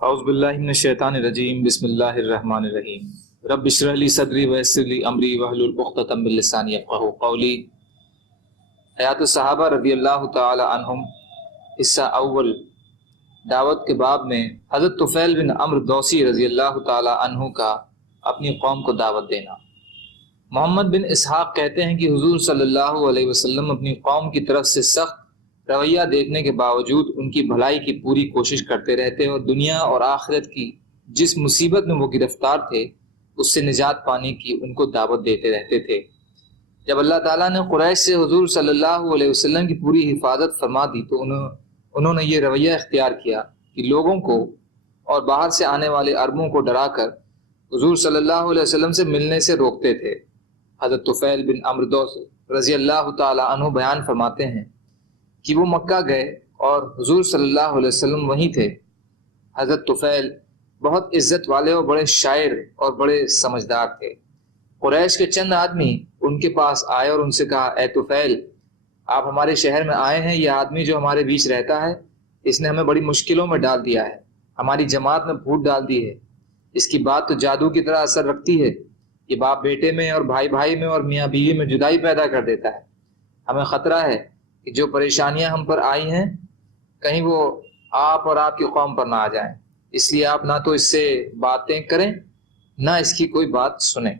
اعوذ باللہ من الشیطان الرجیم بسم اللہ الرحمن الرحیم رب اشرح لی صدری ویسر لی امری واحلل عقدۃ من لسانی یفقہوا قولی۔ حیات الصحابہ رضی اللہ تعالی عنہم، حصہ اول، دعوت کے باب میں حضرت طفیل بن عمرو دوسی رضی اللہ تعالی عنہ کا اپنی قوم کو دعوت دینا۔ محمد بن اسحاق کہتے ہیں کہ حضور صلی اللہ علیہ وسلم اپنی قوم کی طرف سے سخت رویہ دیکھنے کے باوجود ان کی بھلائی کی پوری کوشش کرتے رہتے اور دنیا اور آخرت کی جس مصیبت میں وہ گرفتار تھے اس سے نجات پانے کی ان کو دعوت دیتے رہتے تھے۔ جب اللہ تعالیٰ نے قریش سے حضور صلی اللہ علیہ وسلم کی پوری حفاظت فرما دی تو انہوں نے یہ رویہ اختیار کیا کہ لوگوں کو اور باہر سے آنے والے عربوں کو ڈرا کر حضور صلی اللہ علیہ وسلم سے ملنے سے روکتے تھے۔ حضرت طفیل بن عمرو دوسی رضی اللہ تعالی عنہ بیان فرماتے ہیں کہ وہ مکہ گئے اور حضور صلی اللہ علیہ وسلم وہیں تھے۔ حضرت طفیل بہت عزت والے اور بڑے شاعر اور بڑے سمجھدار تھے۔ قریش کے چند آدمی ان کے پاس آئے اور ان سے کہا، اے طفیل، آپ ہمارے شہر میں آئے ہیں، یہ آدمی جو ہمارے بیچ رہتا ہے اس نے ہمیں بڑی مشکلوں میں ڈال دیا ہے، ہماری جماعت میں پھوٹ ڈال دی ہے، اس کی بات تو جادو کی طرح اثر رکھتی ہے، یہ باپ بیٹے میں اور بھائی بھائی میں اور میاں بیوی میں جدائی پیدا کر دیتا ہے۔ ہمیں خطرہ ہے کہ جو پریشانیاں ہم پر آئی ہیں کہیں وہ آپ اور آپ کی قوم پر نہ آ جائیں، اس لیے آپ نہ تو اس سے باتیں کریں نہ اس کی کوئی بات سنیں۔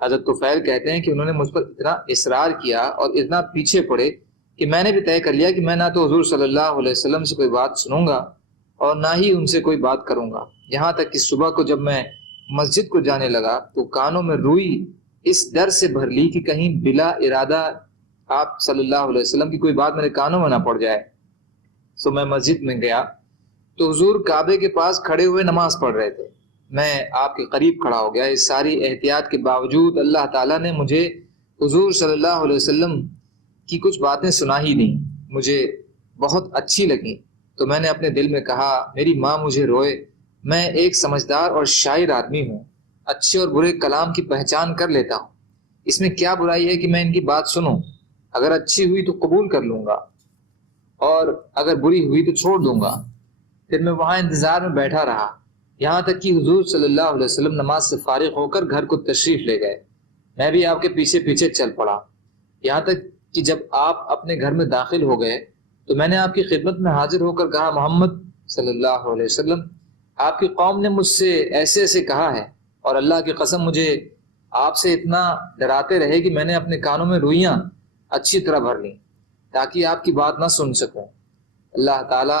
حضرت طفیل کہتے ہیں کہ انہوں نے مجھ پر اتنا اصرار کیا اور اتنا پیچھے پڑے کہ میں نے بھی طے کر لیا کہ میں نہ تو حضور صلی اللہ علیہ وسلم سے کوئی بات سنوں گا اور نہ ہی ان سے کوئی بات کروں گا۔ یہاں تک کہ صبح کو جب میں مسجد کو جانے لگا تو کانوں میں روئی اس ڈر سے بھر لی کہ کہیں بلا ارادہ آپ صلی اللہ علیہ وسلم کی کوئی بات میرے کانوں میں نہ پڑ جائے۔ سو میں مسجد میں گیا تو حضور کعبے کے پاس کھڑے ہوئے نماز پڑھ رہے تھے، میں آپ کے قریب کھڑا ہو گیا۔ اس ساری احتیاط کے باوجود اللہ تعالیٰ نے مجھے حضور صلی اللہ علیہ وسلم کی کچھ باتیں سنا ہی دیں، مجھے بہت اچھی لگیں، تو میں نے اپنے دل میں کہا، میری ماں مجھے روئے، میں ایک سمجھدار اور شاعر آدمی ہوں، اچھے اور برے کلام کی پہچان کر لیتا ہوں، اس میں کیا برائی ہے کہ میں ان کی بات سنوں؟ اگر اچھی ہوئی تو قبول کر لوں گا اور اگر بری ہوئی تو چھوڑ دوں گا۔ پھر میں وہاں انتظار میں بیٹھا رہا یہاں تک کہ حضور صلی اللہ علیہ وسلم نماز سے فارغ ہو کر گھر کو تشریف لے گئے۔ میں بھی آپ کے پیچھے پیچھے چل پڑا یہاں تک کہ جب آپ اپنے گھر میں داخل ہو گئے تو میں نے آپ کی خدمت میں حاضر ہو کر کہا، محمد صلی اللہ علیہ وسلم، آپ کی قوم نے مجھ سے ایسے ایسے کہا ہے اور اللہ کی قسم مجھے آپ سے اتنا ڈراتے رہے کہ میں نے اپنے کانوں میں روئیاں اچھی طرح بھر لیں تاکہ آپ کی بات نہ سن سکوں۔ اللہ تعالیٰ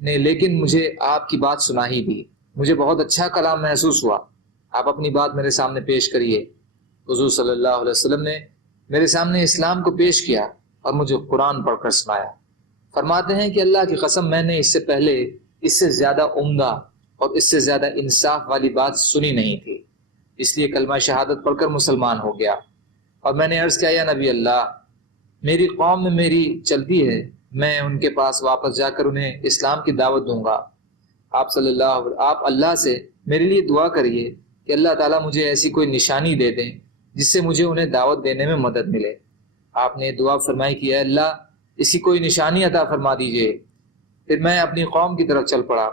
نے لیکن مجھے آپ کی بات سنا ہی دی، مجھے بہت اچھا کلام محسوس ہوا، آپ اپنی بات میرے سامنے پیش کریے۔ حضور صلی اللہ علیہ وسلم نے میرے سامنے اسلام کو پیش کیا اور مجھے قرآن پڑھ کر سنایا۔ فرماتے ہیں کہ اللہ کی قسم میں نے اس سے پہلے اس سے زیادہ عمدہ اور اس سے زیادہ انصاف والی بات سنی نہیں تھی، اس لیے کلمہ شہادت پڑھ کر مسلمان ہو گیا۔ اور میں نے عرض کیا، یا نبی اللہ، میری قوم میں میری چلتی ہے، میں ان کے پاس واپس جا کر انہیں اسلام کی دعوت دوں گا۔ آپ اللہ سے میرے لیے دعا کریے کہ اللہ تعالیٰ مجھے ایسی کوئی نشانی دے دیں جس سے مجھے انہیں دعوت دینے میں مدد ملے۔ آپ نے دعا فرمائی کہ اے اللہ، اسی کوئی نشانی عطا فرما دیجئے۔ پھر میں اپنی قوم کی طرف چل پڑا۔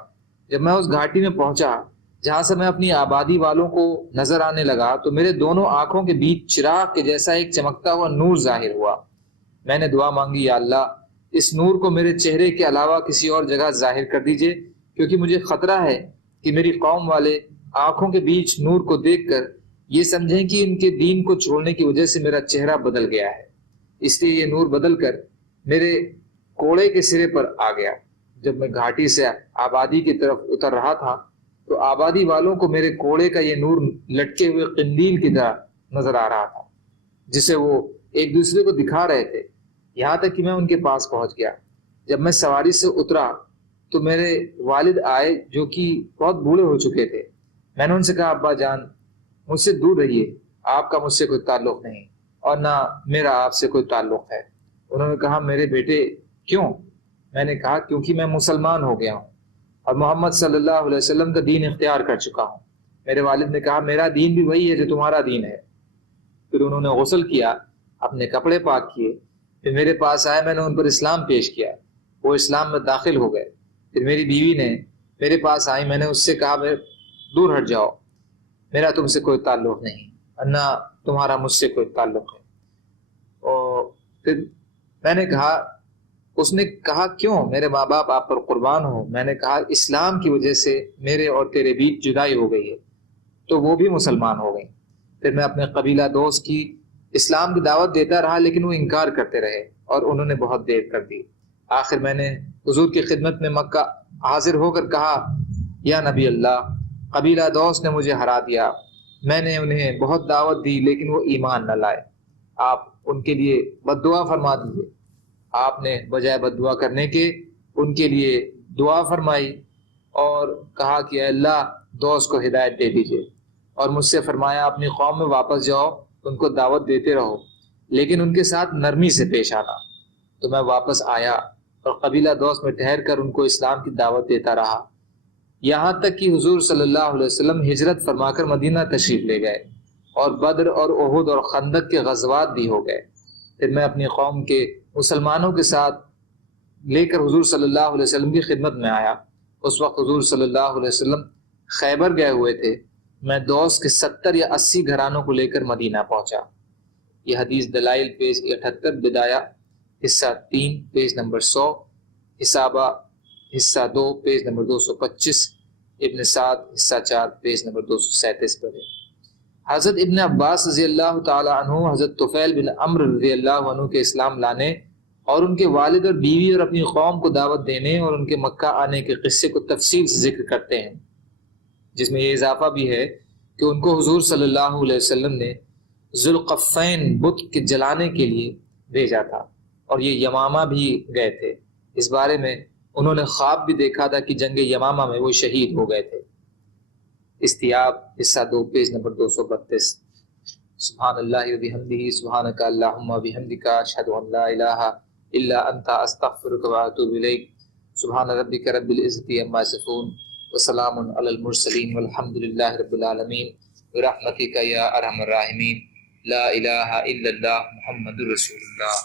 جب میں اس گھاٹی میں پہنچا جہاں سے میں اپنی آبادی والوں کو نظر آنے لگا تو میرے دونوں آنکھوں کے بیچ چراغ کے جیسا ایک چمکتا ہوا نور ظاہر ہوا۔ میں نے دعا مانگی، یا اللہ، اس نور کو میرے چہرے کے علاوہ کسی اور جگہ ظاہر کر دیجئے، کیونکہ مجھے خطرہ ہے کہ میری قوم والے آنکھوں کے بیچ نور کو دیکھ کر یہ سمجھیں کہ ان کے دین کو چھوڑنے کی وجہ سے میرا چہرہ بدل گیا ہے، اس لیے یہ نور بدل کر میرے کوڑے کے سرے پر آ گیا۔ جب میں گھاٹی سے آبادی کی طرف اتر رہا تھا تو آبادی والوں کو میرے کوڑے کا یہ نور لٹکے ہوئے قندیل کی طرح نظر آ رہا تھا جسے وہ ایک دوسرے کو دکھا رہے تھے، یہاں تک کہ میں ان کے پاس پہنچ گیا۔ جب میں سواری سے اترا تو میرے والد آئے جو کہ بہت بوڑھے ہو چکے تھے۔ میں نے ان سے کہا، ابا جان، مجھ سے دور رہیے، آپ کا مجھ سے کوئی تعلق نہیں اور نہ میرا آپ سے کوئی تعلق ہے۔ انہوں نے کہا، میرے بیٹے کیوں؟ میں نے کہا، کیونکہ میں مسلمان ہو گیا ہوں اور محمد صلی اللہ علیہ وسلم کا دین اختیار کر چکا ہوں۔ میرے والد نے کہا، میرا دین بھی وہی ہے جو تمہارا دین ہے۔ پھر انہوں نے غسل کیا، اپنے کپڑے پاک کیے، پھر میرے پاس آئے، میں نے ان پر اسلام پیش کیا، وہ اسلام میں داخل ہو گئے۔ پھر میری بیوی نے میرے پاس آئی، میں نے اس سے کہا دور ہٹ جاؤ، میرا تم سے کوئی تعلق نہیں، نہ تمہارا مجھ سے کوئی تعلق ہے۔ اور پھر میں نے کہا، اس نے کہا کیوں؟ میرے ماں باپ آپ پر قربان ہو۔ میں نے کہا اسلام کی وجہ سے میرے اور تیرے بیچ جدائی ہو گئی ہے، تو وہ بھی مسلمان ہو گئی۔ پھر میں اپنے قبیلہ دوست کی اسلام کی دعوت دیتا رہا، لیکن وہ انکار کرتے رہے اور انہوں نے بہت دیر کر دی۔ آخر میں نے حضور کی خدمت میں مکہ حاضر ہو کر کہا، یا نبی اللہ، قبیلہ دوست نے مجھے ہرا دیا، میں نے انہیں بہت دعوت دی لیکن وہ ایمان نہ لائے، آپ ان کے لیے بد دعا فرما دیجیے۔ آپ نے بجائے بد دعا کرنے کے ان کے لیے دعا فرمائی اور کہا کہ اے اللہ دوست کو ہدایت دے دیجیے، اور مجھ سے فرمایا اپنی قوم میں واپس جاؤ، ان کو دعوت دیتے رہو لیکن ان کے ساتھ نرمی سے پیش آنا۔ تو میں واپس آیا اور قبیلہ دوست میں ٹھہر کر ان کو اسلام کی دعوت دیتا رہا، یہاں تک کہ حضور صلی اللہ علیہ وسلم ہجرت فرما کر مدینہ تشریف لے گئے اور بدر اور احد اور خندق کے غزوات بھی ہو گئے۔ پھر میں اپنی قوم کے مسلمانوں کے ساتھ لے کر حضور صلی اللہ علیہ وسلم کی خدمت میں آیا۔ اس وقت حضور صلی اللہ علیہ وسلم خیبر گئے ہوئے تھے۔ میں دوست کے 70 یا 80 گھرانوں کو لے کر مدینہ پہنچا۔ یہ حدیث دلائل پیج 78، بدایہ حصہ 3 پیج نمبر 100، حسابہ حصہ 2 پیج نمبر 225، ابن سعد حصہ 4 پیج نمبر 237 پر ہے۔ حضرت ابن عباس رضی اللہ تعالی عنہ حضرت طفیل بن عمرو رضی اللہ عنہ کے اسلام لانے اور ان کے والد اور بیوی اور اپنی قوم کو دعوت دینے اور ان کے مکہ آنے کے قصے کو تفصیل سے ذکر کرتے ہیں، جس میں یہ اضافہ بھی ہے کہ ان کو حضور صلی اللہ علیہ وسلم نے ذوالقفین بت کے جلانے کے لیے بھیجا تھا، اور یہ یمامہ بھی گئے تھے۔ اس بارے میں انہوں نے خواب بھی دیکھا تھا کہ جنگ یمامہ میں وہ شہید ہو گئے تھے۔ استیاب حصہ 2 پیج نمبر 232۔ سبحان اللہ و بحمدہ، سبحانک اللہم و بحمدک، اشہد ان لا الہ الا انت، استغفرک و اتوب الیک۔ سبحان ربک رب العزۃ عما یصفون، وسلام علی المرسلین، والحمد للہ رب العالمین، برحمتک یا ارحم الراحمین، لا الہ الا اللہ، محمد رسول اللہ۔